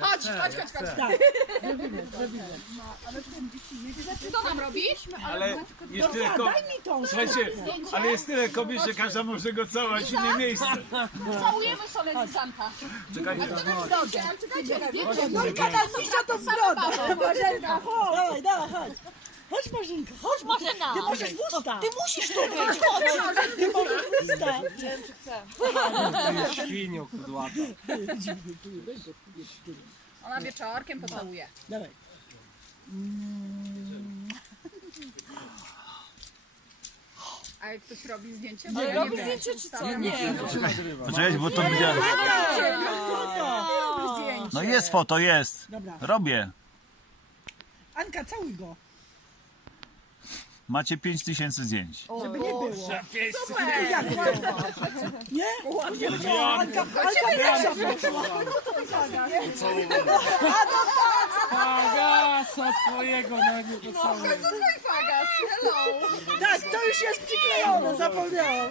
Chodź, chodź, chodź, chodź. Tak, zrobimy, zrobimy. Co nam robisz? Ale jest tyle Dobra, daj mi tą. Słuchajcie, ale jest tyle kobiet, że każda może go całować i nie miejsce. Całujemy solenizanta. Czekajcie. Czekajcie, No i gadaj, puścia to brodę. Marzenka, chodź. Dawaj, dawaj, chodź. Chodź Marzenka, chodź Marzenka. Ty możesz w usta. Ty musisz tu być, chodź. Ty możesz w usta. Świnio kudłata. Ona wieczorkiem pocałuje. Dawaj. A jak ktoś robi zdjęcie? Ale robi zdjęcie czy co? Nie. Cześć, bo to widziałem. No jest foto, jest. Dobra. Robię. Anka, całuj go, Macie 5000 zdjęć. żeby nie było. Jak to? Nie? A mnie chciała. Anka, Anka pierwsza poszła. Pagasa swojego na nie pocałuję. Fagas, hello. Tak, to już jest przyklejone, zapomniałam.